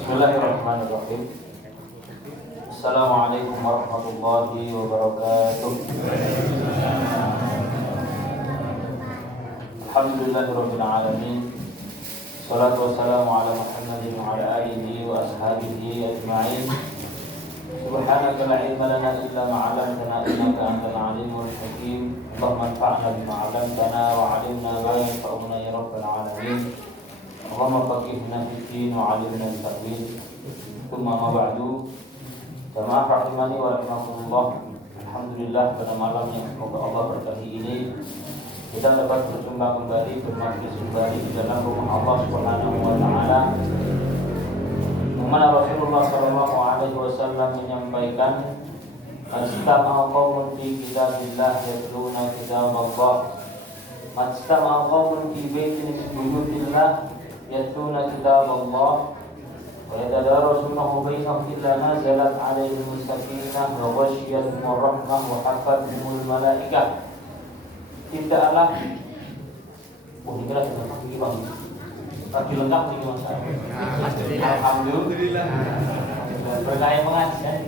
Bismillahirrahmanirrahim. Assalamualaikum warahmatullahi wabarakatuh. Alhamdulillahirabbil alamin. Shalatu wassalamu ala Muhammadin wa ala alihi wa ashabihi ajma'in. Subhanaka la ilma lana illa ma 'allamtana innaka antal alimul hakim. Allahumma anfa'na bima 'allamtana wa 'allimna ma yanfa'una ya rabbal alamin. Allahumma faqihna fid-din wa 'allimna at-ta'wil. Tsumma ma ba'du. Jamaah rahimani wa rahimakumullah. Alhamdulillah pada malam yang semoga Allah berkahi ini kita dapat berjumpa kembali bermajlis kembali di dalam rumah Allah Subhanahu wa taala. Mana Rasulullah sallallahu alaihi wasallam menyampaikan Majtama'a qaumun fi kitabillah yatluna kitaballah. Majtama'a qaumun fi baitin min buyutillah yatluna kitaballah wa yatadarasunahu bainahum illa nazalat 'alaihim sakinah wa ghasyiyatuhum rahmah wa hafathumul malaikah. Tidaklah ini kira sudah pagi bang pagi lengkap ini mas. Alhamdulillah berkaya pengajian.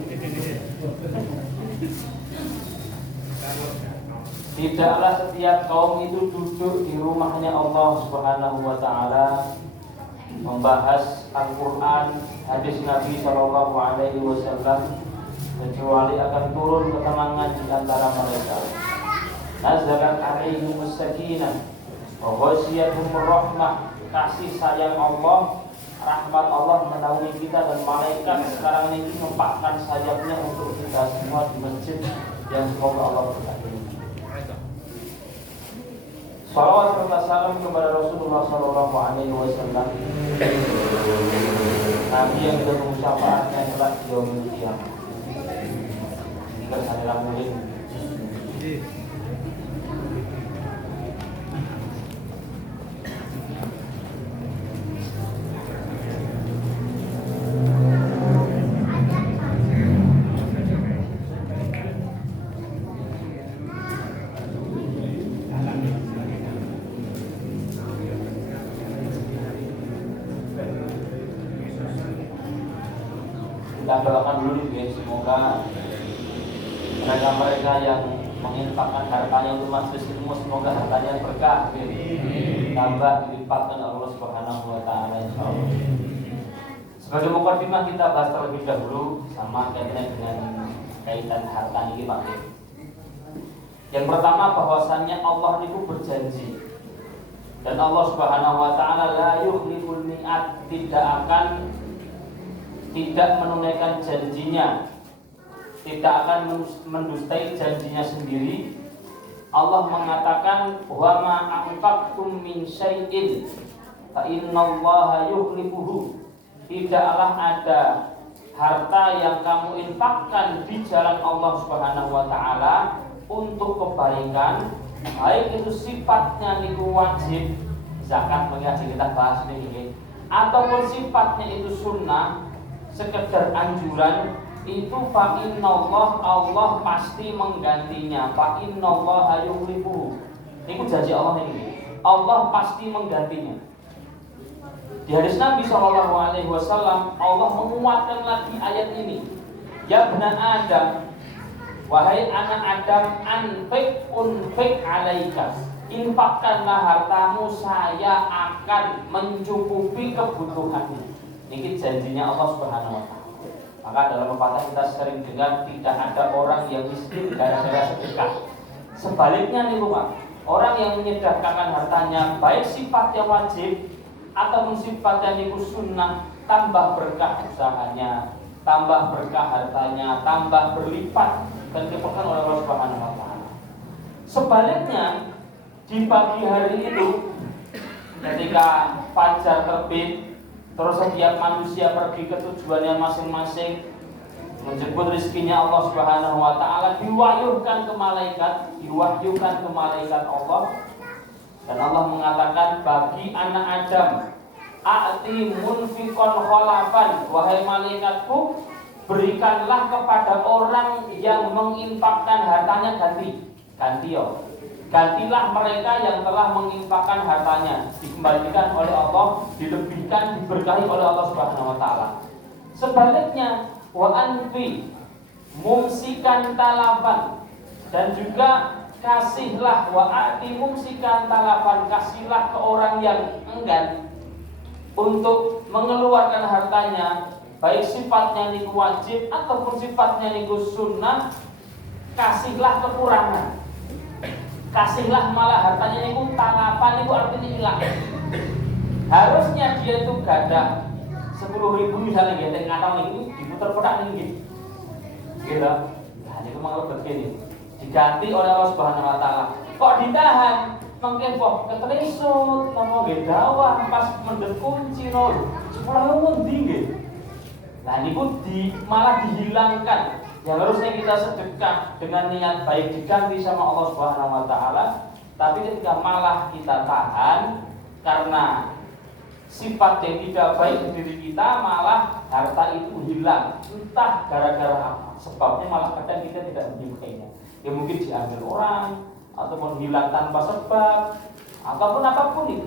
Tidaklah setiap kaum itu duduk di rumahnya Allah Subhanahu wa taala membahas Al-Qur'an, hadis Nabi sallallahu alaihi wasallam kecuali akan turun ketenangan di antara mereka. Nazalat alaihimus sakinah wa ghasyiyatuhumur rahmah. Kasih sayang Allah, rahmat Allah menaungi kita dan malaikat sekarang ini mempakkan sayapnya untuk kita semua di masjid yang semoga Allah berkati. Salawat serta salam kepada Rasulullah sallallahu alaihi wasallam, Nabi yang kita tunggu syafaatnya kelak di yaumil qiyamah. Ini kersane mulih. Kita doakan dulu ya, semoga mereka yang menginfakkan hartanya untuk majelis ilmu semoga hartanya berkah, tambah dilipatkan Allah Subhanahu wa taala insyaallah. Sebagai mukadimah kita bahas terlebih dahulu sama kaitannya dengan kaitan harta ini Pak. Yang pertama bahwasannya Allah itu berjanji dan Allah Subhanahu wa taala la yukhliful mi'ad, tidak menunaikan janjinya, tidak akan mendustai janjinya sendiri. Allah mengatakan wa ma anfaqtum min syai'in fa innallaha yukhlifuhu. Tidaklah ada harta yang kamu infakkan di jalan Allah Subhanahu wa taala untuk kebaikan, baik itu sifatnya niku wajib, zakat mengaji kita bahas ini, ataupun sifatnya itu sunnah, sekedar anjuran, itu fa innallah, Allah pasti menggantinya. Fa innallaha yukhlifuhu. Itu janji Allah ini. Allah pasti menggantinya. Di hadis Nabi sallallahu alaihi wasallam Allah menguatkan lagi ayat ini. Ya bani Adam, wahai anak Adam, anfiq unfiq alaika. Infakkanlah hartamu, saya akan mencukupi kebutuhanmu. Ini janjinya Allah Subhanahu wa taala. Maka dalam pepatah kita sering dengar tidak ada orang yang miskin gara-gara sedekah. Sebaliknya nih Pak, orang yang menyedekahkan hartanya baik sifatnya wajib ataupun sifatnya niku sunnah, tambah berkah usahanya, tambah berkah hartanya, tambah berlipat dan diberkahi oleh Allah Subhanahu wa taala. Sebaliknya di pagi hari itu ketika fajar terbit, terus setiap manusia pergi ke tujuannya masing-masing, menjemput rezekinya Allah Subhanahu wa taala, diwahyukan ke malaikat Allah. Dan Allah mengatakan bagi anak Adam, a'ti munfiqon khalafan, wahai malaikatku, berikanlah kepada orang yang menginfakkan hartanya gantilah mereka yang telah menginfakkan hartanya, dikembalikan oleh Allah, dilebihkan, diberkahi oleh Allah Subhanahu wa taala. Sebaliknya, wa anfi mumsikan talafan, dan juga kasihlah, wa'ati mumsikan talafan, kasihlah ke orang yang enggan untuk mengeluarkan hartanya, baik sifatnya niku wajib ataupun sifatnya niku sunnah, kasihlah kekurangan, kasihlah malah hartanya niku talafan, niku artinya hilang. Harusnya dia itu gada 10.000 misalnya genteng atau niku diputar kotak nih gitu. Nah, niku malah begini. Diganti oleh Allah Subhanahu wa taala. Kok ditahan? Mungkin kok ketresut, napa nggih dawah pas mendhet kunci nol. Sepuluh mundi nggih. Nah niku malah dihilangkan. Yang harusnya kita sedekah dengan niat baik diganti sama Allah Subhanahu wa taala, tapi ketika malah kita tahan karena sifat yang tidak baik di diri kita, malah harta itu hilang. Entah gara-gara apa. Sebabnya malah kadang kita tidak menyukainya. Ya mungkin diambil orang, ataupun hilang tanpa sebab, ataupun apapun itu,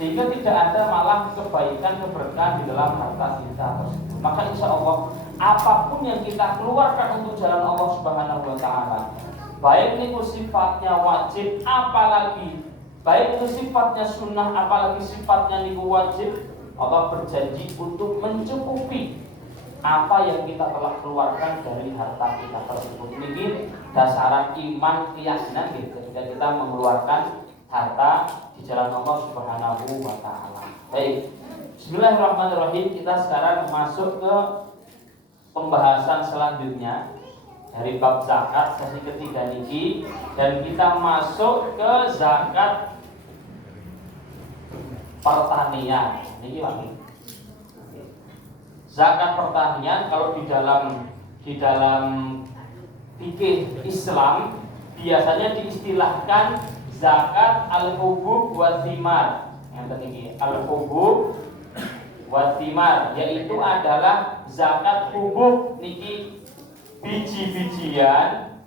sehingga tidak ada malah kebaikan, keberkahan di dalam harta kita tersebut. Maka insya Allah apapun yang kita keluarkan untuk jalan Allah Subhanahu wa taala, baik itu sifatnya wajib, apalagi baik itu sifatnya sunnah, apalagi sifatnya niku wajib, Allah berjanji untuk mencukupi apa yang kita telah keluarkan dari harta kita tersebut. Ini dasaran iman, keyakinan gitu, ketika kita mengeluarkan harta di jalan Allah Subhanahu wa taala. Baik. Bismillahirrahmanirrahim. Kita sekarang masuk ke pembahasan selanjutnya dari bab zakat sesi ketiga niki, dan kita masuk ke zakat pertanian. Niki lagi. Zakat pertanian kalau di dalam fikih Islam biasanya diistilahkan zakat al-hubub wa thimar. Yang ini al-hubub wa thimar, yaitu adalah zakat hubub niki biji-bijian,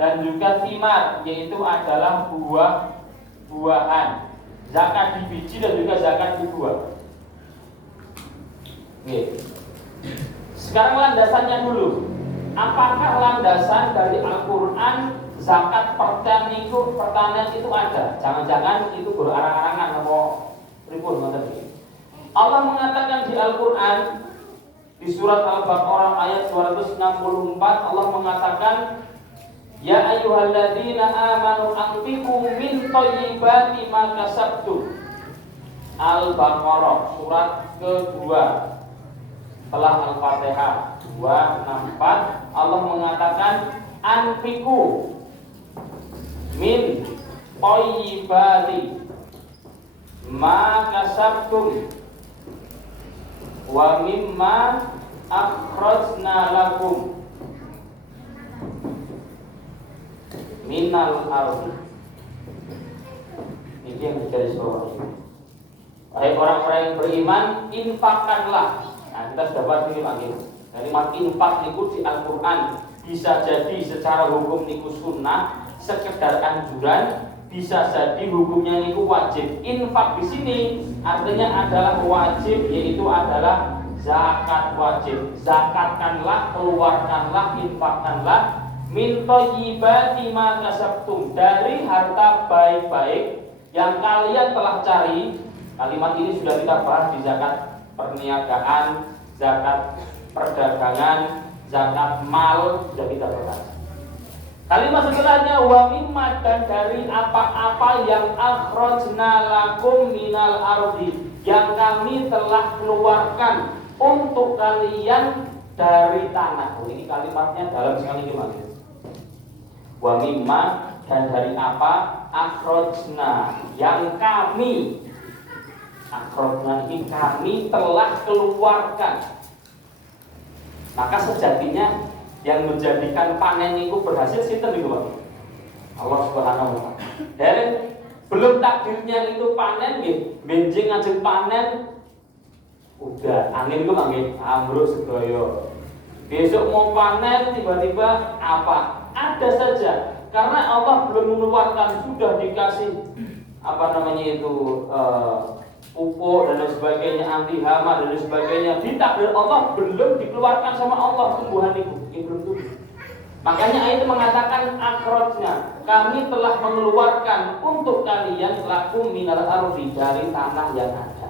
dan juga thimar, yaitu adalah buah-buahan. Zakat di biji dan juga zakat di buah. Oke. Sekarang landasannya dulu. Apakah landasan dari Al-Quran zakat pertanian itu ada? Jangan-jangan itu berarang-arangan apa pripun ngoten iki. Allah mengatakan di Al-Quran di surat Al-Baqarah ayat 264, Allah mengatakan, ya ayyuhalladzina amanu anfiqu min thayyibati ma kasabtum. Al-Baqarah surat kedua setelah Al-Fatihah 264, Allah mengatakan anfiqu min thayyibati ma kasabtum wa mimma akhrajna lakum minal ardi. Ini yang digaris bawah. Wahai orang-orang yang beriman, infakkanlah. Nah, kita sudah bahas ini lagi. Kalimat infak niku di Al-Quran bisa jadi secara hukum niku sunnah, sekedar anjuran, bisa jadi hukumnya niku wajib. Infak di sini artinya adalah wajib, yaitu adalah zakat wajib. Zakatkanlah, keluarkanlah, infakkanlah min thayyibati ma kasabtum, dari harta baik-baik yang kalian telah cari. Kalimat ini sudah kita bahas di zakat perniagaan, zakat perdagangan, zakat mal, sudah kita bahas. Kalimat setelahnya wa mimma, dan dari apa-apa yang akhrajna lakum minal ardi, yang kami telah keluarkan untuk kalian dari tanah. Oh, ini kalimatnya dalam sekali gimana? Wa mimma, dan dari apa, akhrajna, yang kami Akhrajna ini kami telah keluarkan. Maka sejatinya yang menjadikan panen itu berhasil sinten niku Pak? Allah Subhanahu wa taala. Dan belum takdirnya itu panen nggih, benjing ngajeng panen udah angin itu nggih ambruk sedaya. Besok mau panen tiba-tiba apa? Ada saja karena Allah belum mengeluarkan, sudah dikasih pupuk dan lain sebagainya, anti hama dan lain sebagainya. Ditakdir Allah belum dikeluarkan sama Allah tumbuhan itu belum tumbuh. Makanya ayat mengatakan akhrajna, kami telah mengeluarkan untuk kalian lakum minal ardi, dari tanah yang ada.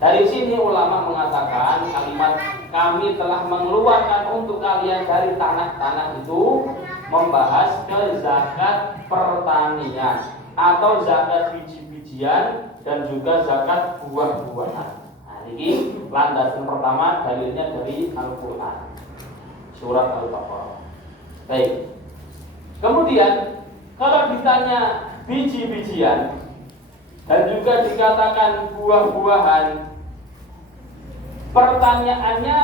Dari sini ulama mengatakan kalimat kami telah mengeluarkan untuk kalian dari tanah-tanah itu membahas ke zakat pertanian atau zakat biji-bijian dan juga zakat buah-buahan. Nah, ini landasan pertama dalilnya dari Al-Qur'an. Surat Al-Baqarah. Baik. Kemudian kalau ditanya biji-bijian dan juga dikatakan buah-buahan, pertanyaannya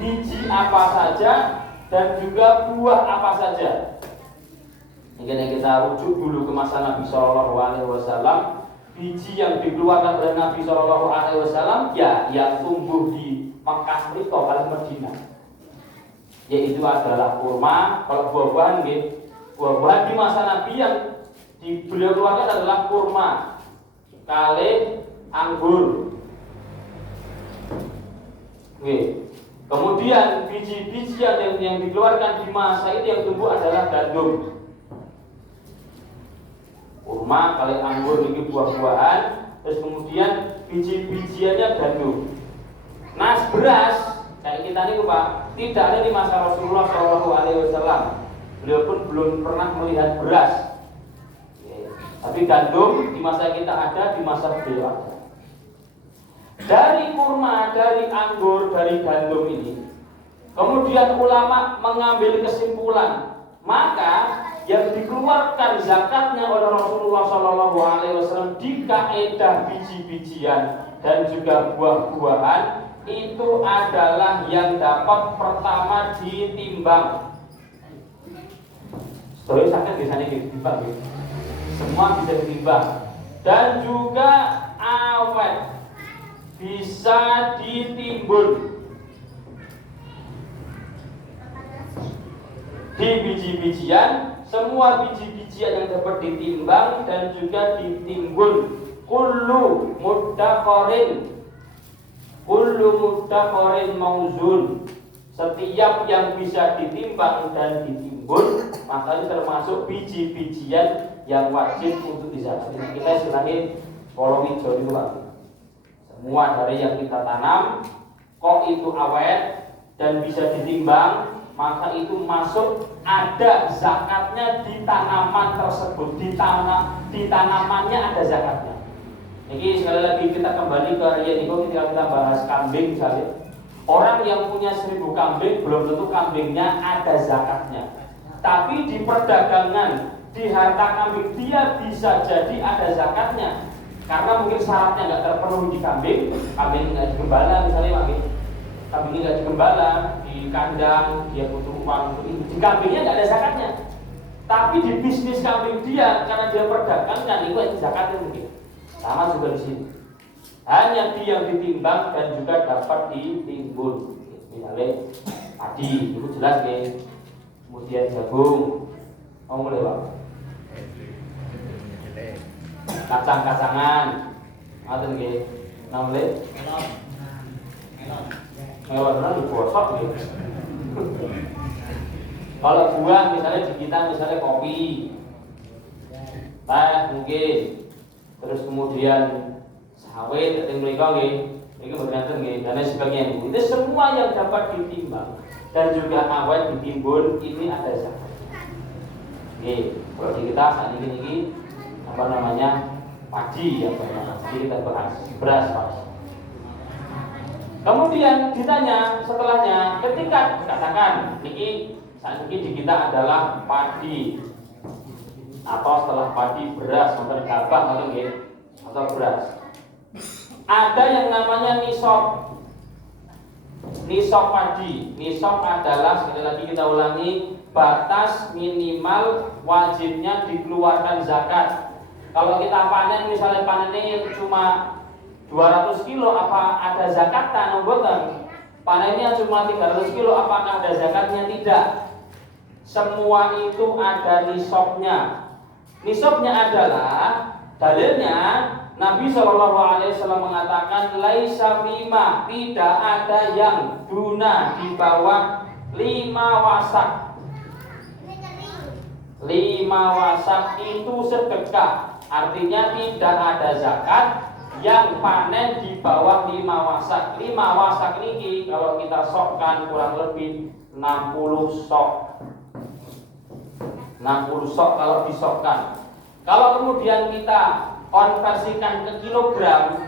biji apa saja dan juga buah apa saja. Ini kita rujuk dulu ke masa Nabi Shallallahu Alaihi Wasallam. Biji yang dikeluarkan oleh Nabi Shallallahu Alaihi Wasallam ya yang tumbuh di Mekah itu paling Madinah, yaitu adalah kurma. Kalau buah-buahan, buah-buahan di masa Nabi yang beliau keluarkan adalah kurma, kale, anggur. Kemudian biji-bijian yang dikeluarkan di masa itu yang tumbuh adalah gandum. Kurma, kale, anggur ini buah-buahan, terus kemudian biji-bijiannya gandum. Nas beras kayak kita ini Pak, tidak ada di masa Rasulullah SAW. Beliau pun belum pernah melihat beras. Tapi gandum di masa kita ada, di masa beliau ada. Dari kurma, dari anggur, dari gandum ini, kemudian ulama mengambil kesimpulan, maka yang dikeluarkan zakatnya oleh Rasulullah SAW di kaedah biji-bijian dan juga buah-buahan itu adalah yang dapat pertama ditimbang. Setelah sakit biasanya ditimbang, semua bisa ditimbang, dan juga awet bisa ditimbun. Di biji-bijian, semua biji-bijian yang dapat ditimbang dan juga ditimbun. Kullu muddakharin mauzun. Setiap yang bisa ditimbang dan ditimbun, maka itu termasuk biji-bijian yang wajib untuk dizakat. Kita istilahnya kolonijo itu Pak. Semua dari yang kita tanam, kok itu awet dan bisa ditimbang, maka itu masuk, ada zakatnya di tanaman tersebut, di tanamannya ada zakatnya. Jadi sekali lagi kita kembali ke Rianiko, ketika kita bahas kambing misalnya, orang yang punya 1000 kambing belum tentu kambingnya ada zakatnya, tapi di perdagangan, di harta kambing dia bisa jadi ada zakatnya, karena mungkin syaratnya nggak terpenuhi di kambing nggak digembala misalnya Pak, kambingnya nggak digembala di kandang, dia butuh uang untuk itu, di kambingnya nggak ada zakatnya, tapi di bisnis kambing dia karena dia perdagangkan itu ada zakatnya mungkin. Sama juga di sini, hanya dia yang ditimbang dan juga dapat ditimbun. Misalnya padi itu jelas nih, kemudian jagung, mulai Pak, kacang-kacangan, ada nih, namanya melon benar digosok nih. Kalau buah misalnya di kita misalnya kopi, teh mungkin, terus kemudian sawit atau mereka ini bergantung dan lain sebagainya. Itu semua yang dapat ditimbang dan juga awet ditimbun ini ada zakat. Kalau di kita saat ini padi yang pertama. Jadi kita bahas beras Pak. Kemudian ditanya setelahnya, ketika katakan ini saat ini di kita adalah padi atau setelah padi beras atau gabah atau beras. ada yang namanya nisab. Nisab padi. Nisab adalah, sekali lagi kita ulangi, batas minimal wajibnya dikeluarkan zakat. Kalau kita panen, misalnya panennya cuma 200 kilo, apa ada zakatnya? Mboten. Panennya cuma 300 kilo, apakah ada zakatnya? Tidak. Semua itu ada nisabnya. Nisabnya adalah, dalilnya Nabi SAW mengatakan laisa bima, tidak ada yang duna di bawah 5 wasak. 5 wasak itu sedekah. Artinya tidak ada zakat yang panen di bawah 5 wasak. 5 wasak ini kalau kita sokkan kurang lebih 60 sok. 60 sok kalau disokkan. Kalau kemudian kita konversikan ke kilogram,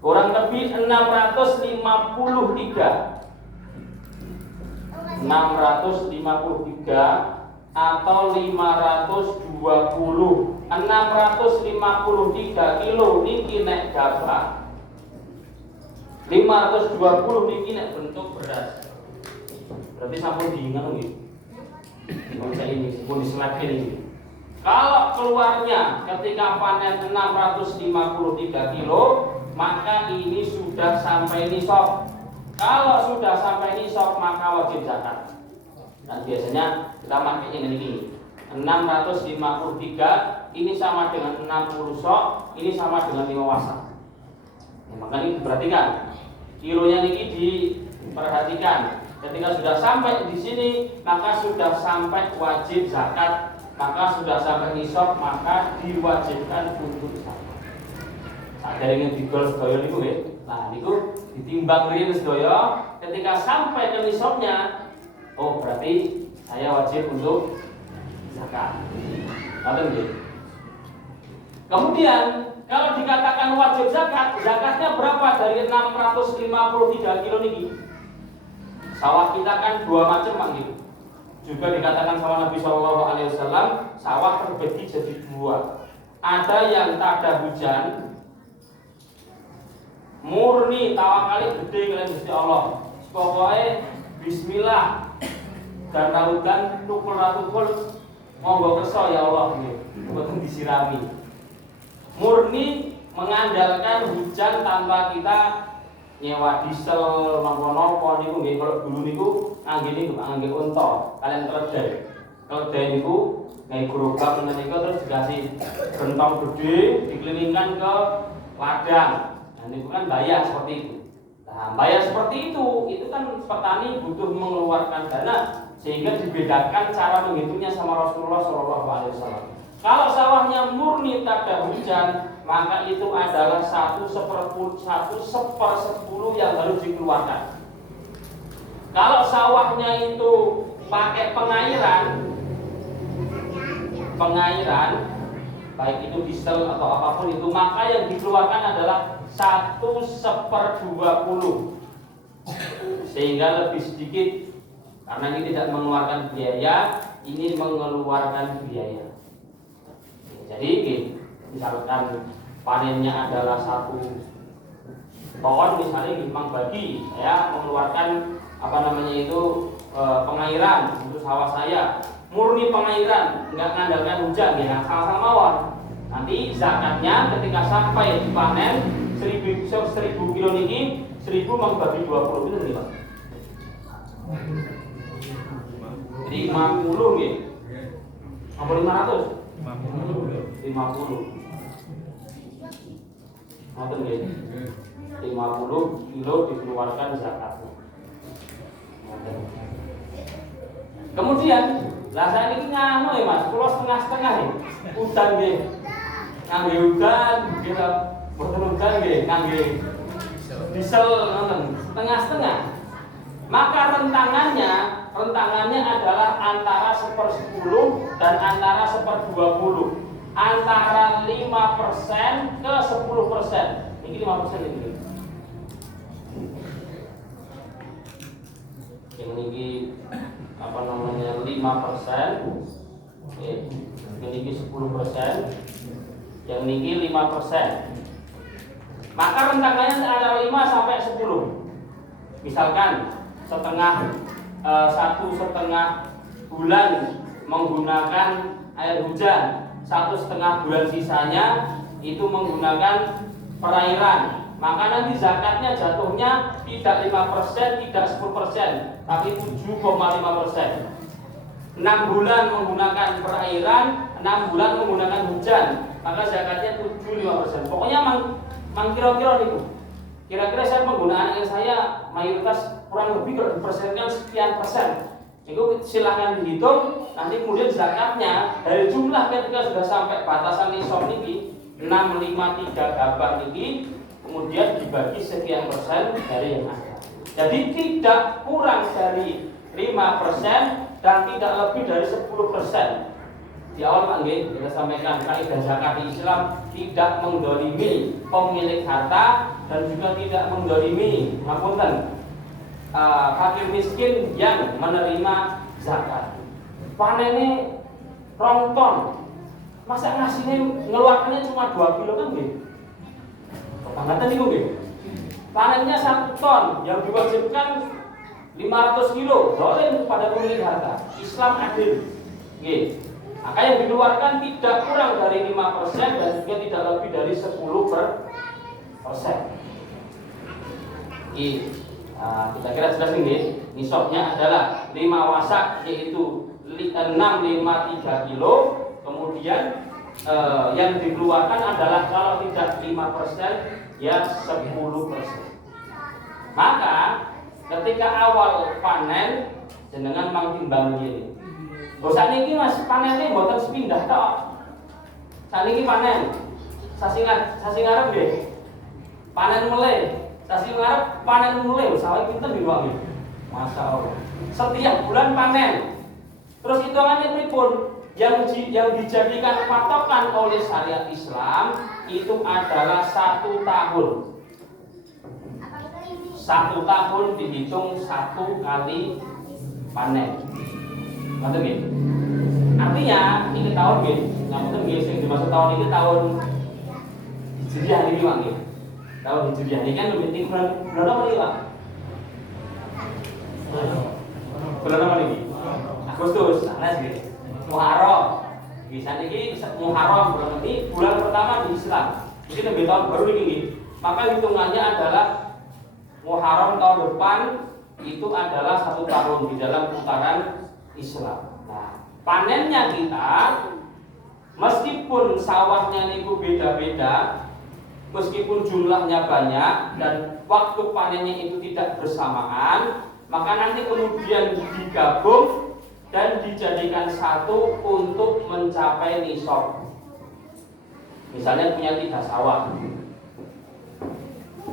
kurang lebih 653 atau 520. 653 kilo niki nek gabah, 520 niki nek bentuk beras. Berarti sampun diingat nggih. Saya ini pun diselapin ini. Kalau keluarnya ketika panen 653 kilo, maka ini sudah sampai nisab. Kalau sudah sampai nisab, maka wajib zakat. Dan biasanya kita pakai ini 653 ini sama dengan 60 sok, ini sama dengan 5 wasak. Ya, maka ini diperhatikan. Kilonya ini diperhatikan. Ketika sudah sampai di sini, maka sudah sampai wajib zakat, maka sudah sampai nisab, maka diwajibkan untuk zakat. Ada yang digol sedaya niku nggih. Nah, niku ditimbang riyen sedaya, ketika sampai ke nisabnya, oh berarti saya wajib untuk zakat. Ngoten nggih. Kemudian kalau dikatakan wajib zakat, zakatnya berapa dari 653 kilo niki? Sawah kita kan dua macam gitu. Juga dikatakan sama Nabi SAW, sawah terbagi jadi dua. Ada yang tak ada hujan, murni tawakali gede kalian Gusti Allah. Pokoknya Bismillah dan hujan tukul monggo kerso ya Allah nggih. Mboten disirami. Murni mengandalkan hujan tanpa kita nyewa diesel napa-napa niku nggih. Kalau dulu niku ngangge unta, kalian keledai. Keledai niku nggae gerobak menika terus dikasih gentong gede dikelilingkan ke ladang. Nah niku kan bayar seperti itu. Nah, bayar seperti itu kan petani butuh mengeluarkan dana sehingga dibedakan cara menghitungnya sama Rasulullah SAW. Kalau sawahnya murni tak ada hujan, maka itu adalah 1/10 yang harus dikeluarkan. Kalau sawahnya itu pakai pengairan, baik itu diesel atau apapun itu, maka yang dikeluarkan adalah 1/20, sehingga lebih sedikit karena ini tidak mengeluarkan biaya, ini mengeluarkan biaya. Jadi misalkan panennya adalah 1 ton, misalnya memang bagi ya mengeluarkan pengairan untuk sawah saya, murni pengairan, nggak mengandalkan hujan ya, asal mawon. Nanti zakatnya ketika sampai dipanen 1000 kilo niki 1000 membagi 20 itu nih Pak. Jadi 50 nggih. Apa 500? 50. Ngoten nggih. 50 kilo dikeluarkan zakatnya. Kemudian, lah saya ini ngano ya Mas, kula setengah-setengah nih. Udan nggih. Ngangge udan, gitu. Boten udan nggih, ngangge diesel ngoten, setengah-setengah. Maka rentangannya adalah antara 1/10 dan antara 1/20. Antara 5% ke 10%. Ini 5% ini. Yang ini 5%. Ini 10%. yang niki 5%. Maka rentangnya antara 5 sampai 10. Misalkan satu setengah bulan menggunakan air hujan, 1,5 bulan sisanya itu menggunakan perairan, maka nanti zakatnya jatuhnya tidak 5%, tidak 10%, tapi 7,5%. 6 bulan menggunakan perairan, 6 bulan menggunakan hujan, maka zakatnya 7,5%. Pokoknya mang kira-kira nih, kira-kira saya penggunaan air saya mayoritas kurang lebih kalau dipersenkan sekian persen. Itu silahkan dihitung, nanti kemudian zakatnya dari jumlah ketika sudah sampai batasan nisab niki 653 gambar niki, kemudian dibagi sekian persen dari yang ada. Jadi tidak kurang dari 5% dan tidak lebih dari 10%. Di awal Pak nggih kita sampaikan kaidah zakat di Islam tidak mendolimi pemilik harta dan juga tidak mendolimi fakir miskin yang menerima zakat. Panennya rongton, masa ngasihnya ngeluarkannya cuma 2 kilo kan nggih? Kebangetan niku nggih. Panennya 1 ton yang diwajibkan 500 kilo, zalim kepada pemilik harta. Islam adil. Nggih. Maka yang dikeluarkan tidak kurang dari 5% dan juga tidak lebih dari 10%. Kita kira jelas ini. Nisabnya adalah 5 wasak, yaitu 653 kilo. Kemudian yang dikeluarkan adalah kalau tidak 5% ya 10%. Maka ketika awal panen jenengan mangtimbang ini. Saat ini mas panennya mboten sepindah tok. Saat ini panen, sasi ngarep nggih. Panen mulai, sasi ngarep panen mulai. Sawah pinten di ruang ini. Masya Allah. Setiap bulan panen. Terus hitungannya pripun? Yang dijadikan patokan oleh syariat Islam itu adalah 1 tahun. 1 tahun dihitung 1 kali panen. Ngerti nggih? Artinya ini tahun nggih, ngapunten nggih sing dimaksud tahun ini tahun Hijriah niki Pak nggih. Tahun Hijriah niki kan lebih tinggi bulan apa niki Pak? Bulan apa niki? Agustus, sanes nggih. Muharram. Bisa niki Muharram bulan ini bulan pertama di Islam. Ini lebih tahun baru niki nggih. Maka hitungannya adalah Muharram tahun depan itu adalah 1 tahun di dalam putaran Islam. Nah, panennya kita meskipun sawahnya niku beda-beda, meskipun jumlahnya banyak dan waktu panennya itu tidak bersamaan, maka nanti kemudian digabung dan dijadikan satu untuk mencapai nisab. Misalnya punya 3 sawah.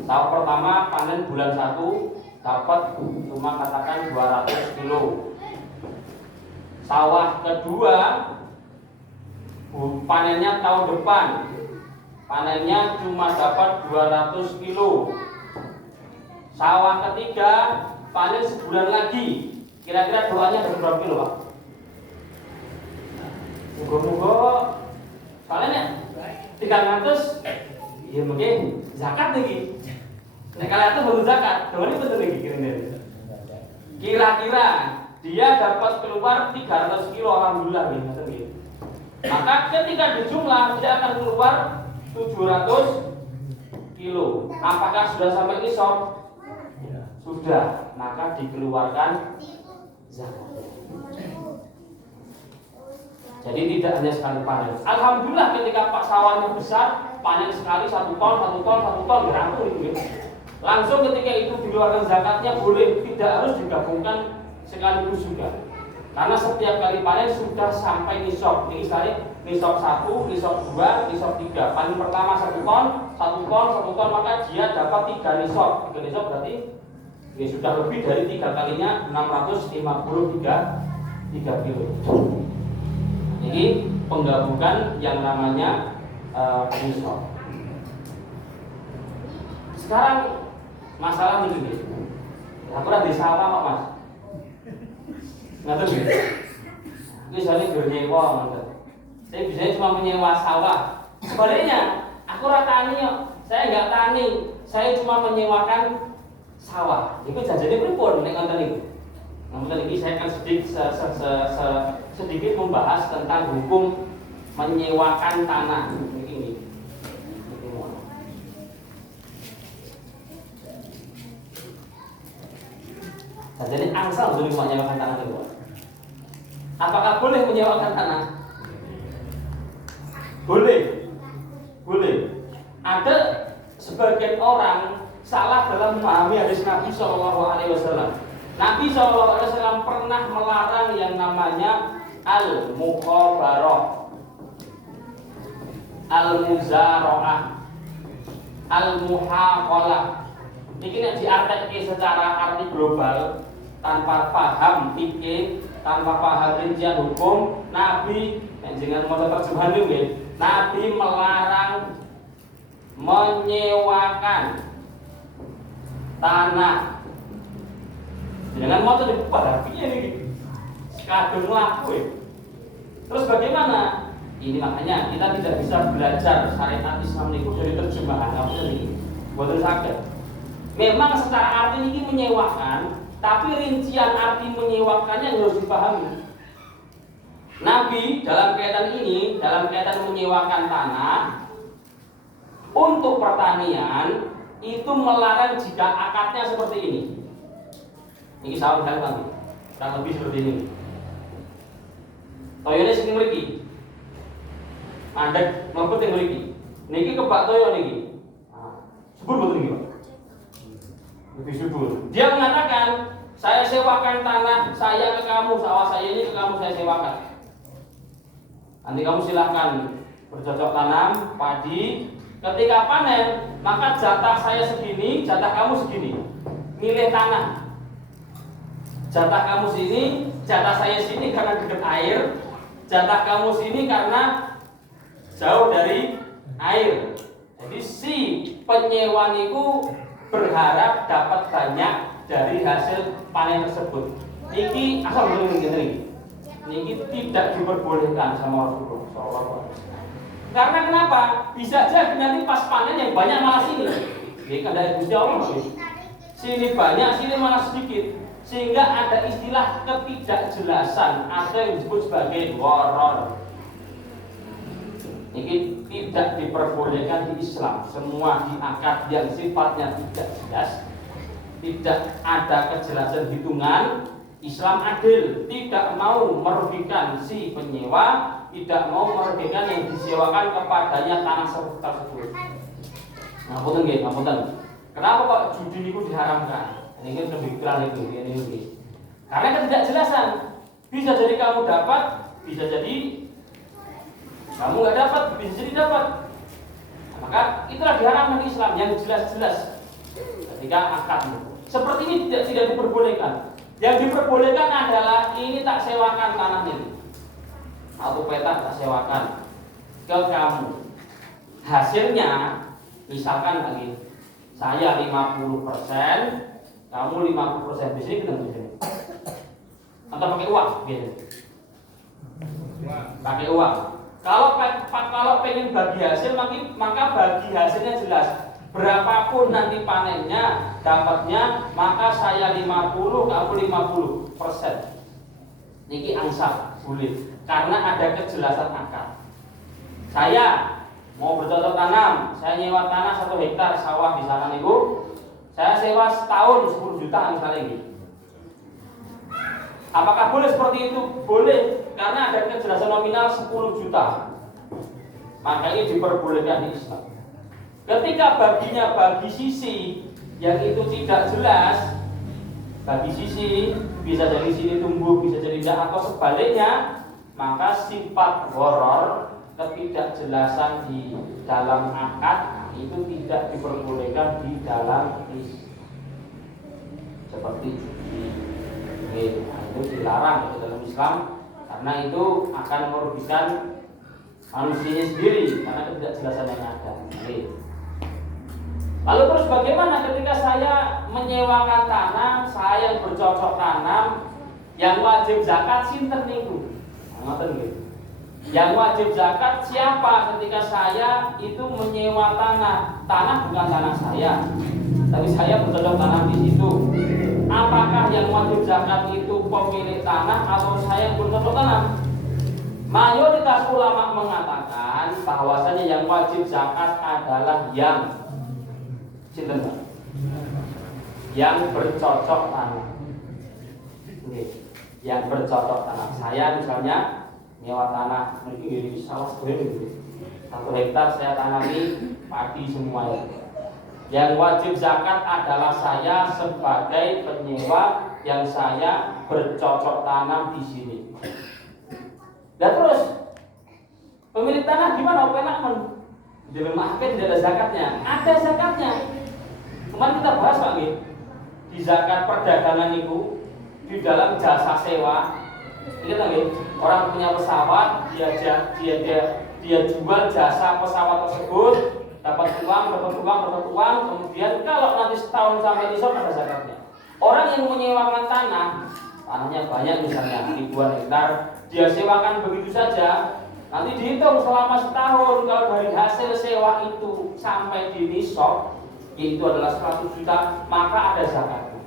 Sawah pertama panen bulan 1 dapat cuma katakan 200 kilo. Sawah kedua panennya tahun depan, panennya cuma dapat 200 kilo. Sawah ketiga panen sebulan lagi, kira-kira doanya berapa kilo Pak? Moga-moga soalnya 300 ya mungkin zakat lagi. Nek kalian itu baru zakat, doanya betul lagi kira-kira dia dapat keluar 300 kilo, alhamdulillah gitu. Maka ketika dijumlah dia akan keluar 700 kilo. Apakah sudah sampai nisab? Sudah, maka dikeluarkan zakat. Jadi tidak hanya sekali panen. Alhamdulillah ketika pak sawahnya besar, panen sekali 1 ton, 1 ton, rampung itu. Langsung ketika itu dikeluarkan zakatnya boleh, tidak harus digabungkan sekaligus juga. Karena setiap kali panen sudah sampai nisab. Ini misalnya nisab 1, nisab 2, nisab 3. Panen pertama 1 ton, maka dia dapat 3 nisab. 3 nisab berarti ya sudah lebih dari 3 kalinya 653 kilo. Ini penggabungan yang namanya nisab. Sekarang masalah ini, aku di sawah kok Mas. Nggak tahu. Ini soalnya bernyewa, saya biasanya cuma menyewa sawah Sebaliknya, aku ratani kok. Saya enggak tani, saya cuma menyewakan sawah. Itu jajane pripun nek ngoten niku. Ngoten iki saya akan sedikit membahas tentang hukum menyewakan tanah. Ini. Jadi angsal boleh menyewakan tanah itu. Apakah boleh menyewakan tanah? Boleh. Ada sebagian orang salah dalam memahami hadis Nabi SAW. Nabi SAW pernah melarang yang namanya al-mukhabarah, al-muzara'ah, al-muhaqalah. Ini nek diartikan secara arti global tanpa paham fikih, tanpa paham rincian hukum, Nabi dengan motor terjemahan itu, Nabi melarang menyewakan tanah. Dengan motor dibuat ini kadung laku. Terus bagaimana? Ini makanya kita tidak bisa belajar syariat Islam itu dari terjemahan apa ini. Boten saged. Memang secara arti ini menyewakan, tapi rincian arti menyewakannya harus dipahami. Nabi dalam kaitan ini, dalam kaitan menyewakan tanah untuk pertanian itu melarang jika akadnya seperti ini. Ini sawah nanti, kurang lebih seperti ini. Toyone sing mriki. Mandek mlebet yang mriki. Niki kebak toyo niki. Subur betul niki, Pak. Lebih subur. Dia mengatakan, saya sewakan tanah saya ke kamu, sawah saya ini ke kamu saya sewakan. Nanti kamu silahkan bercocok tanam, padi. Ketika panen, maka jatah saya segini, jatah kamu segini. Milih tanah. Jatah kamu sini, jatah saya sini karena dekat air. Jatah kamu sini karena jauh dari air. Jadi si penyewa niku berharap dapat banyak dari hasil panen tersebut. Niki asal belum ngene. Niki tidak diperbolehkan sama Rasulullah SAW. Karena kenapa? Bisa jadi nanti pas panen yang banyak malah sini. Ini kan dari Gusti Allah. Sini banyak, sini malah sedikit. Sehingga ada istilah ketidakjelasan atau yang disebut sebagai gharar. Ini tidak diperbolehkan di Islam. Semua di akad yang sifatnya tidak jelas, tidak ada kejelasan hitungan. Islam adil, tidak mau merugikan si penyewa, tidak mau merugikan yang disewakan kepadanya tanah tersebut. Ngapunten nggih, ngapunten. Kenapa kok judi itu diharamkan? Ini lebih kurang itu, ini. Karena ketidakjelasan. Bisa jadi kamu dapat, bisa jadi kamu nggak dapat, bisa jadi dapat. Nah, maka itulah diharamkan di Islam yang jelas-jelas. Ketika akad seperti ini tidak diperbolehkan. Yang diperbolehkan adalah ini tak sewakan tanah ini, atau petak tak sewakan ke kamu. Hasilnya, misalkan lagi saya 50%, kamu 50%. Di sini kita di sini. Atau pakai uang, biasanya. Pakai uang. Kalau pengen bagi hasil, maka bagi hasilnya jelas. Berapapun nanti panennya, dapatnya, maka saya 50, kamu 50%. Niki angsal, boleh. Karena ada kejelasan akad. Saya mau bercocok tanam, saya nyewa tanah 1 hektar sawah di sana niku. Saya sewa setahun 10 juta misalnya ini. Apakah boleh seperti itu? Boleh, karena ada kejelasan nominal 10 juta. Maka ini diperbolehkan di Islam. Ketika baginya bagi sisi yang itu tidak jelas, bagi sisi bisa jadi sini tumbuh, bisa jadi tidak, atau sebaliknya, maka sifat gharar, ketidakjelasan di dalam akad itu tidak diperbolehkan di dalam Islam. Seperti itu dilarang di dalam Islam karena itu akan merugikan manusianya sendiri karena ketidakjelasan yang ada. Lalu terus bagaimana ketika saya menyewakan tanah, saya bercocok tanam, yang wajib zakat sinten niku? Ngoten nggih. Yang wajib zakat siapa? Ketika saya itu menyewa tanah bukan tanah saya, tapi saya bercocok tanam di situ. Apakah yang wajib zakat itu pemilik tanah atau saya yang bercocok tanam? Mayoritas ulama mengatakan bahwasanya yang wajib zakat adalah yang bercocok tanam. Yang bercocok tanam. Saya misalnya nyewa tanah mungkin di sawah gitu. 1 hektar saya tanami padi semuanya. Yang wajib zakat adalah saya sebagai penyewa yang saya bercocok tanam di sini. Dan terus pemilik tanah gimana? Penak dilemahkan tidak ada zakatnya. Ada zakatnya. Kemarin kita bahas Pak Nggih. Di zakat perdagangan itu di dalam jasa sewa. Ingat nggih? Orang punya pesawat, dia jual jasa pesawat tersebut, dapat uang, kemudian kalau nanti setahun sampai nisab ada zakatnya. Orang yang menyewakan tanahnya banyak misalnya ribuan hektar, dia sewakan begitu saja, nanti dihitung selama setahun. Kalau dari hasil sewa itu sampai di nisab, yaitu adalah 100 juta, maka ada zakatnya.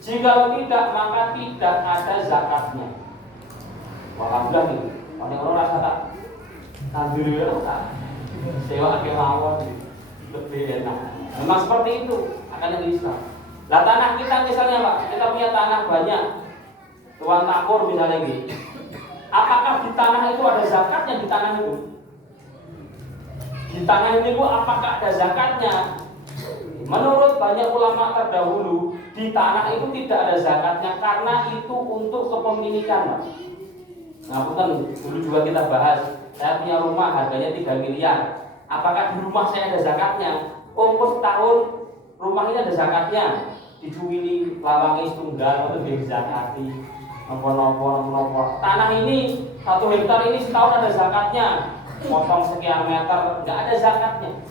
Jika tidak, maka tidak ada zakatnya. Alhamdulillah nih, orang rasa tak alhamdulillah tak sewa ke mawon lebih enak. Memang seperti itu akan yang Islam. Lah tanah kita misalnya Pak, kita punya tanah banyak, tuan takur misalnya gitu. Apakah di tanah itu ada zakatnya di tanah itu? Di tanah itu apakah ada zakatnya? Menurut banyak ulama terdahulu, di tanah itu tidak ada zakatnya karena itu untuk kepemilikan Pak. Nah, dulu juga kita bahas, saya punya rumah harganya 3 miliar. Apakah di rumah saya ada zakatnya? Oh, setahun rumah ini ada zakatnya. Dicuwili lawangi tunggal itu dizakati. Nopo. Tanah ini 1 hektar ini setahun ada zakatnya. Potong sekian meter enggak ada zakatnya.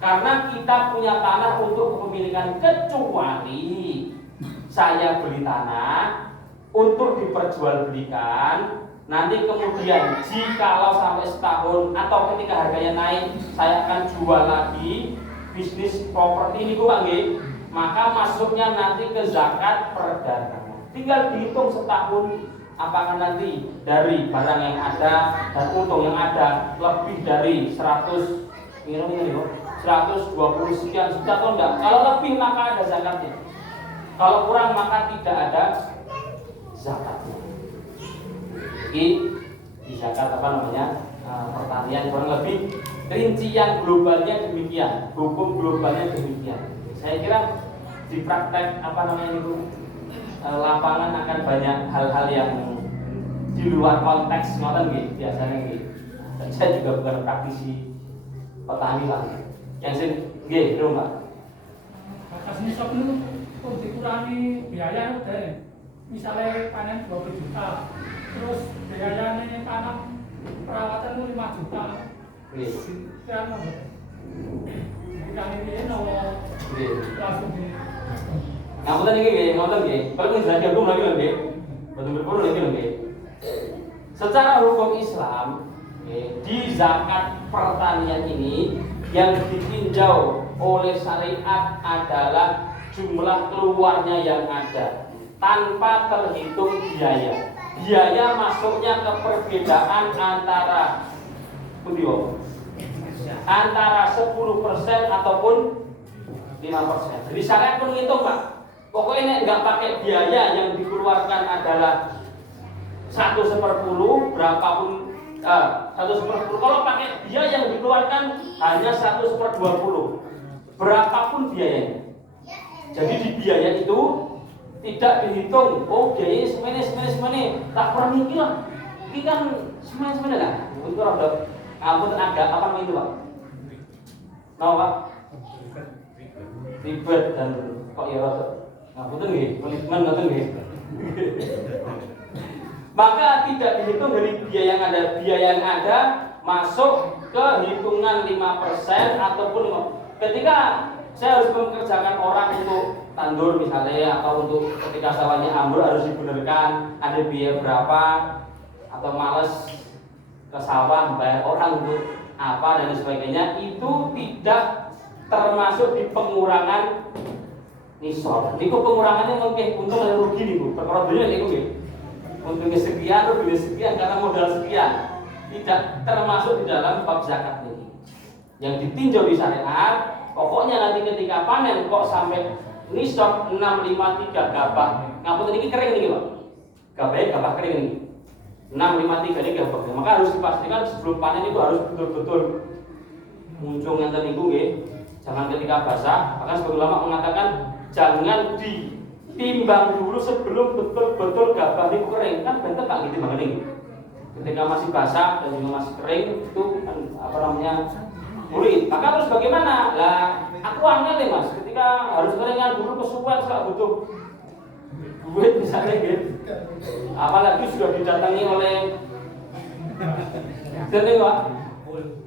Karena kita punya tanah untuk kepemilikan, kecuali saya beli tanah untuk diperjualbelikan. Nanti kemudian jikalau sampai setahun atau ketika harganya naik, saya akan jual lagi bisnis properti ini Pak nggih. Maka masuknya nanti ke zakat perdagangan. Tinggal dihitung setahun apakah nanti dari barang yang ada dan untung yang ada lebih dari 100 120 sekian juta atau enggak. Kalau lebih maka ada zakatnya. Kalau kurang maka tidak ada zakatnya. Jadi di zakat pertanian kurang lebih rincian globalnya demikian, hukum globalnya demikian. Saya kira di praktek lapangan akan banyak hal-hal yang di luar konteks ngoten nggih biasanya nggih. Saya juga bukan praktisi petani lah. Yang sing nggih, Pak. Batas nisab itu kok dikurangi biaya udah. Misalnya panen 20 juta, terus biayanya tanam perawatan itu 5 juta. Nggih. Kan dikurangi ini langsung di. Ngapunten iki nggih, ngoten nggih. Kalau jadi hukum lagi lho nggih. Betul betul lagi lho nggih. Secara hukum Islam, di zakat pertanian ini yang ditinjau oleh syariat adalah jumlah keluarnya yang ada tanpa terhitung biaya. Biaya masuknya ke perbedaan antara 10% ataupun 5%. Jadi syariat pun ngitung Pak. Pokoknya nggak pakai biaya yang dikeluarkan adalah 1/10 berapapun 1/10. Kalau pakai biaya yang dikeluarkan hanya 1/20 berapapun biayanya. Jadi di biaya itu tidak dihitung. Oh biayanya semene tak pernah mikir lah. Ini kan semene lah. Itu ada ampun agak apa namanya itu Pak? Tahu Pak? Ribet dan kok ya rada. Ngapunten nggih, komitmen ngoten nggih. Maka tidak dihitung dari biaya yang ada masuk ke hitungan 5% ataupun 5%. Ketika saya harus mengerjakan orang untuk tandur misalnya atau untuk ketika sawahnya ambruk harus dibenarkan ada biaya berapa atau males ke sawah, bayar orang untuk apa dan sebagainya, itu tidak termasuk di pengurangan nisab. Niku pengurangannya mungkin untung dan rugi niku. Perkara dunia niku nggih. Untungnya sekian, ruginya sekian karena modal sekian. Tidak termasuk di dalam bab zakat ini. Yang ditinjau di syariat, pokoknya nanti ketika panen kok sampai nisab 653 gabah. Ngapunten iki kering niki, Pak. Gabah kering niki. 653 ini gabah. Maka harus dipastikan sebelum panen itu harus betul-betul muncul ngenten niku nggih. Jangan ketika basah. Bahkan sebagian ulama mengatakan jangan ditimbang dulu sebelum betul-betul gabah itu kering. Kan benten Pak gitu timbangan ini. Ketika masih basah dan juga masih kering itu kan, apa namanya? Murid. Maka terus bagaimana? Lah, aku angel deh Mas. Ketika harus keringan dulu kesuwen saya butuh duit misalnya gitu. Apalagi sudah didatangi oleh jadi Pak,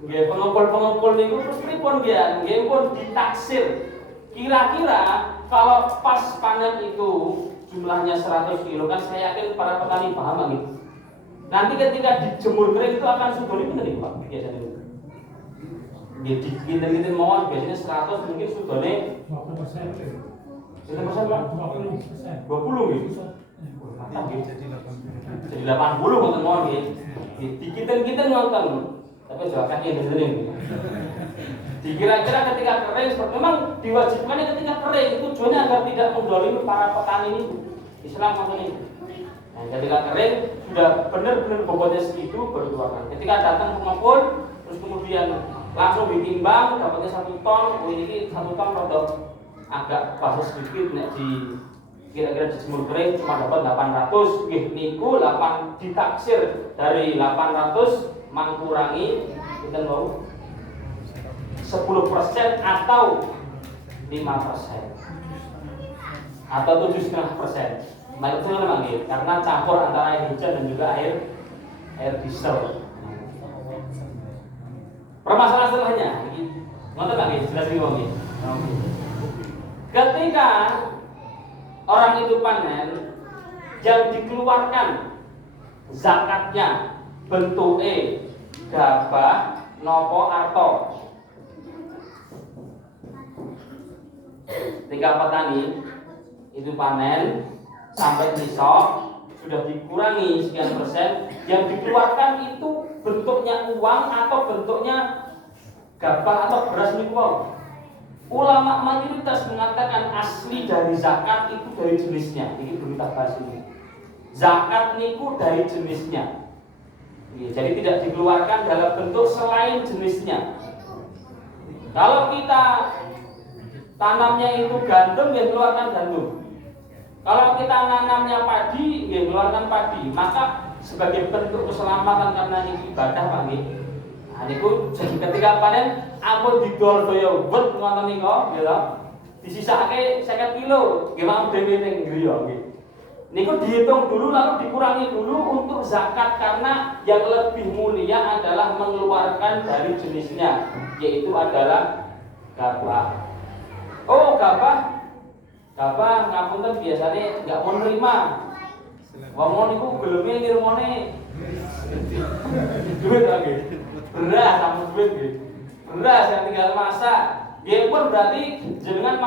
nggih pengepul niku terus pripun nggih? Nggih pun ditaksir. Kira-kira kalau pas panen itu jumlahnya 100 kilo kan saya yakin para petani paham gitu. Nanti ketika dijemur kering itu akan sudoni bener nih Pak biasanya. Nggih dikinten-kinten mawon biasanya 100 mungkin sudone 20%. Berapa persen Pak? 20%. 20 gitu. Jadi 80 ngoten mawon nggih. Dikinten-kinten nonton. Tapi jawabannya yang bener ini. Dikira-kira ketika kering memang diwajibkannya ketika kering tujuannya agar tidak mendolimi para petani ini. Islam ngoten ini. Nah, ketika kering sudah benar-benar bobotnya segitu baru keluarkan. Ketika datang pengepul terus kemudian langsung ditimbang dapatnya 1 ton. Oh ini 1 ton rodok agak basah sedikit nek di kira-kira dijemur kering cuma dapat 800 nggih niku 8 ditaksir dari 800 mengkurangi kita mau 10% atau 5% atau 7,5%. Nah itu memang gitu karena campur antara air hujan dan juga air diesel. Permasalahan setelahnya ngoten Pak nggih jelas iki wong nggih. Ketika orang itu panen yang dikeluarkan zakatnya bentuke gabah nopo arto. Ketika petani itu panen sampai nisab sudah dikurangi sekian persen, yang dikeluarkan itu bentuknya uang atau bentuknya gabah atau beras niku. Ulama mayoritas mengatakan asli dari zakat itu dari jenisnya. Ini belum kita bahas ini. Zakat niku dari jenisnya. Jadi tidak dikeluarkan dalam bentuk selain jenisnya. Kalau kita tanamnya itu gandum, ya keluarkan gandum. Kalau kita nanamnya padi, ya keluarkan padi. Maka sebagai bentuk keselamatan karena ini ibadah Pak nggih. Nah niku jadi ketika panen ampun didol daya wet ngoten nika nggih lho. Disisake 50 kilo, nggih mau dhewe ning griya nggih. Niku dihitung dulu lalu dikurangi dulu untuk zakat karena yang lebih mulia adalah mengeluarkan dari jenisnya yaitu adalah gabah. Oh gabah ngapunten biasanya nggak mau nerima. Wong niku geleme ngirmone duit lagi. Beras sama duit gitu. Beras yang tinggal masak. Dia pun berarti jenengan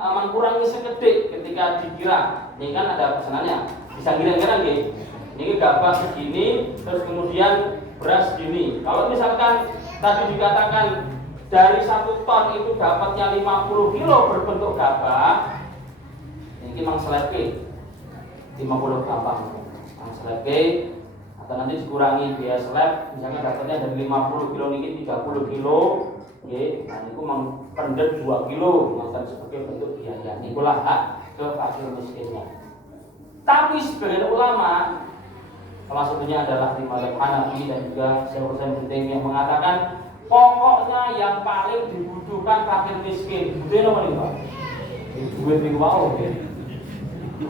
mengkurangi sekedhik ketika dikira. Ini kan ada pesanannya. Bisa kira-kira nggih. Ini gabah segini, terus kemudian beras segini. Kalau misalkan tadi dikatakan dari 1 ton itu dapatnya 50 kilo berbentuk gabah, ini mang selepe 50 gampang. Mang selepe atau nanti dikurangi biaya seleb misalnya dapatnya dari 50 kilo niki 30 kilo nggih nah niku mang pendet 2 kilo ngoten sebagai bentuk biaya nikulah hak ke fakir miskinnya. Tapi sebagian ulama salah satunya adalah di mazhab Hanafi dan juga Syekhul Islam yang mengatakan pokoknya yang paling dibutuhkan fakir miskin butuhnya apa nih Pak? Duit niku wae nggih.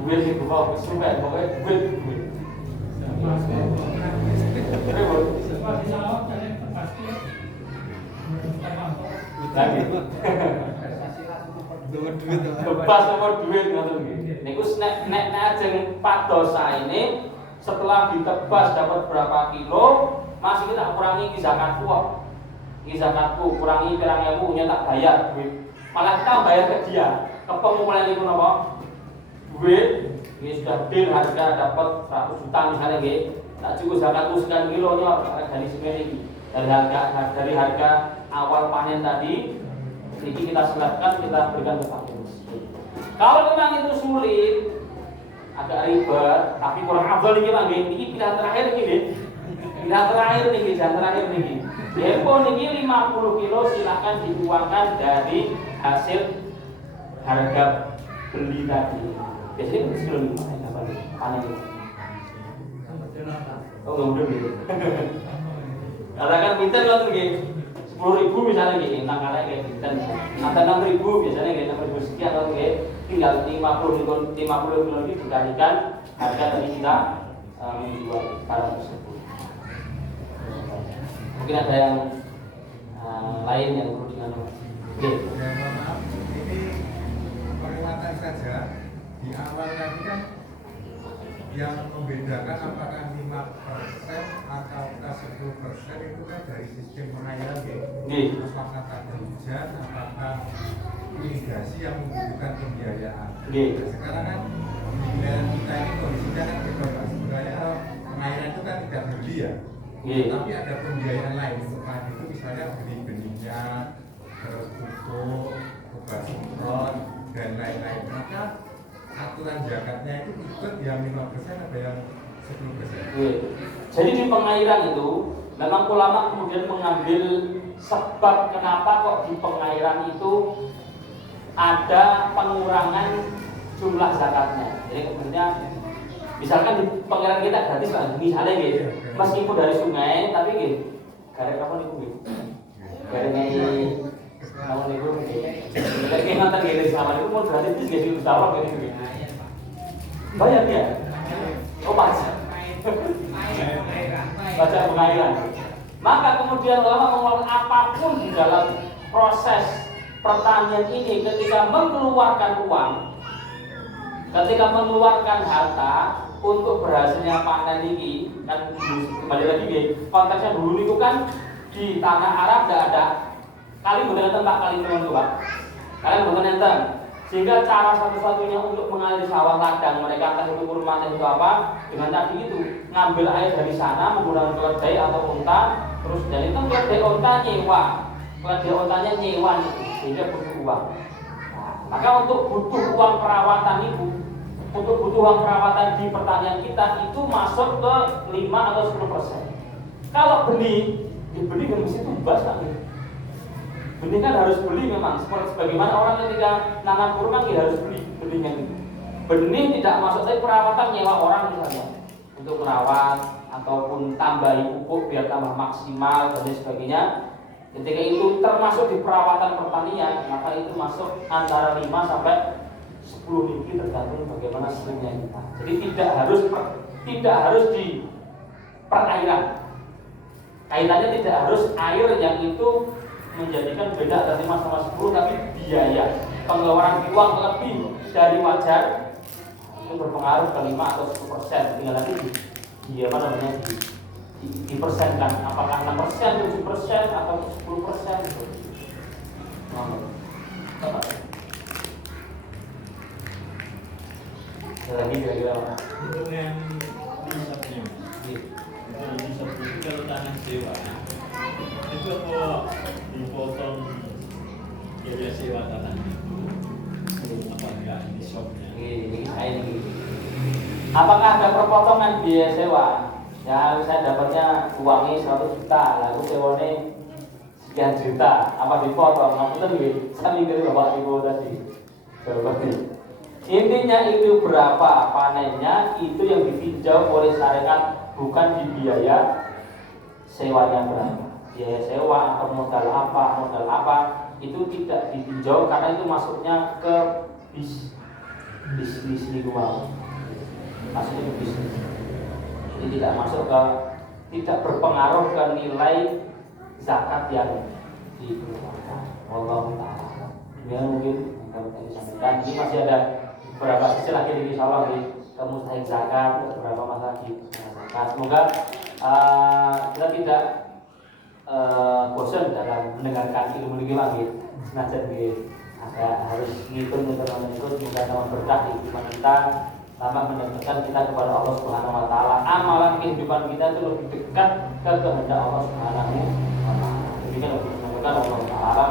Duit niku wae kesuwen pokoknya duit. Lagi. Bebas nomor duit ngoten nggih. Niku nek ajeng padosa ini setelah ditebas dapat berapa kilo, Mas iki tak kurangi iki zakatku kok. Iki zakatku kurangi pirang ewu nya tak bayar duit. Malah kita bayar ke dia. Kepeng mulai niku napa? Duit ini sudah deal harga dapat 100 juta misalnya nggih. Tak cukup zakatku sekian kilo nya harga semen iki. Dari harga awal panen tadi ini kita silakan kita berikan ke fakir miskin. Kalau memang itu sulit, agak ribet, tapi kurang afdal nih Pak nggih. Ini pilihan terakhir nih nggih. Pilihan terakhir nih, jalan terakhir nih. Depo niki 50 kilo silakan dituangkan dari hasil harga beli tadi. Biasanya itu sebelum panen. Oh nggak udah gitu. Katakan pinten loh nggih. 10.000 misalnya nggih, entah kalian kayak pinten. Atau 6.000 biasanya nggih 6.000 sekian loh nggih. Tinggal 50 kilo ini dikalikan harga tadi kita menjual barang tersebut. Mungkin ada yang lain yang perlu diingat. Oke. Maaf, ini peringatan saja. Di awal tadi kan yang membedakan apakah 5% atau 10% itu kan dari sistem pengairan ya. Apakah tanda hujan, apakah irigasi yang membutuhkan pembiayaan. Nah, sekarang kan di wilayah kita ini kondisinya kan berbeda. Sebenarnya pengairan itu kan tidak beli ya. Tapi ada pembiayaan lain untuk padi itu misalnya beli benihnya, terus pupuk, obat semprot dan lain-lain. Maka aturan zakatnya itu ikut yang 5% ada yang 10%. Jadi di pengairan itu memang ulama kemudian mengambil sebab kenapa kok di pengairan itu ada pengurangan jumlah zakatnya. Jadi kemudian misalkan di pengairan kita gratis Pak, misalnya gitu. Meskipun dari sungai tapi gitu. Garek apa niku gitu. Garek kamu niku lagi nonton gitu sama niku mau gratis itu jadi utama gitu. Bayar ya? Oh pajak. Pajak pengairan. Maka kemudian ulama mengatakan apapun di dalam proses pertanian ini ketika mengeluarkan uang, ketika mengeluarkan harta untuk berhasilnya panen ini, kan kembali lagi nih, konteksnya dulu itu kan di tanah Arab tidak ada kali bener tempat kali teman Pak. Kalian bener enten. Sehingga cara satu-satunya untuk mengalir sawah ladang mereka entah itu kurma atau itu apa, dengan tadi itu ngambil air dari sana menggunakan keledai atau unta, terus dari itu keledai unta nyewa, keledai untanya nyewa sehingga butuh uang. Nah, maka untuk butuh uang perawatan itu, untuk butuh uang perawatan di pertanian kita itu masuk ke 5 atau 10%. Kalau benih, dibeli kan mesti tumbas kan. Benih kan harus beli memang, sebagaimana orang ketika nanam kurma dia harus beli benihnya itu. Benih tidak masuk, tapi perawatan nyewa orang misalnya untuk merawat ataupun tambahi pupuk biar tambah maksimal dan sebagainya. Ketika itu termasuk di perawatan pertanian, maka itu masuk antara 5 sampai 10 biji tergantung bagaimana seringnya kita. Jadi tidak harus di perairan. Kaitannya tidak harus air yang itu menjadikan beda dari 5 sama 10, tapi biaya pengeluaran uang lebih dari wajar itu berpengaruh ke 5 atau 10%. Tinggal nanti di apa namanya di persenkan, apakah 6%, 7% atau 10% gitu. Lagi kira-kira apa? Untuk yang nisabnya, nisab itu kalau tanah sewa itu apa dipotong biaya sewa tanah itu apa enggak nisabnya? Ini. Apakah ada perpotongan biaya sewa? Ya saya dapatnya uangnya 100 juta, lalu sewanya sekian juta. Apa dipotong? Maksudnya nih, saya mikir bapak ibu tadi. Jawabannya. Intinya itu berapa panennya itu yang ditinjau oleh syariat, bukan di biaya sewanya berapa. Biaya sewa atau modal apa itu tidak ditinjau karena itu masuknya ke bisnis lingkungan, masuknya ke bisnis. Jadi tidak berpengaruh ke nilai zakat yang dikeluarkan. Wallahu ta'ala. Ini mungkin yang kami sampaikan. Ini masih ada beberapa sisi lagi di insyaallah di mustahik zakat, beberapa masalah di zakat. Semoga kita tidak bosan dalam mendengarkan ilmu ini lagi. Senajan agak harus ngitung teman-teman itu sama berkah di kehidupan kita, sama mendekatkan kita kepada Allah Subhanahu Wa Taala. Amalan kehidupan kita itu lebih dekat ke kehendak Allah Subhanahu Wa Taala. Demikian lebih menentukan Allah Taala.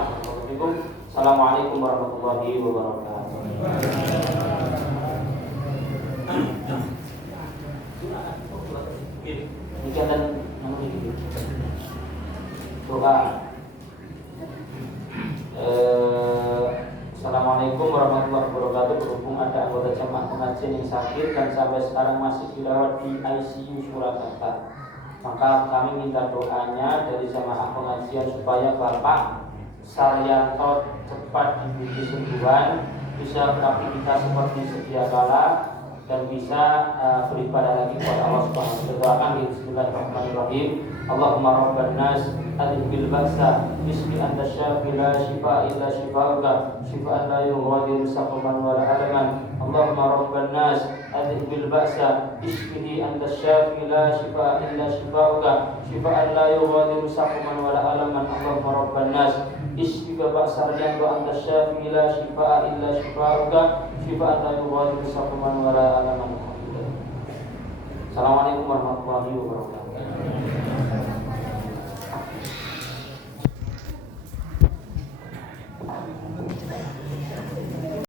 Assalamualaikum warahmatullahi wabarakatuh. Demikian dan doa. Assalamualaikum warahmatullahi wabarakatuh. Berhubung ada anggota jemaah pengajian yang sakit dan sampai sekarang masih dirawat di ICU Surakarta, maka kami minta doanya dari jemaah pengajian supaya Bapak Saryanto cepat diberi kesembuhan, bisa beraktivitas seperti sedia kala dan bisa beribadah lagi kepada Allah Subhanahu wa taala. Bismillahirrahmanirrahim. Allahumma rabban nas adhibil ba'sa bismi anta syafi la shifa illa shifauka shifaan la yughadiru saqaman wa la alaman. Allahumma rabban nas adhibil ba'sa bismi anta syafi la shifa illa shifauka shifaan la yughadiru saqaman wa la alaman. Allahumma rabban nas isbika ba'sarjan wa anta syafi la shifa illa shifauka shifaan la yughadiru saqaman wa la alaman. Assalamualaikum warahmatullahi wabarakatuh.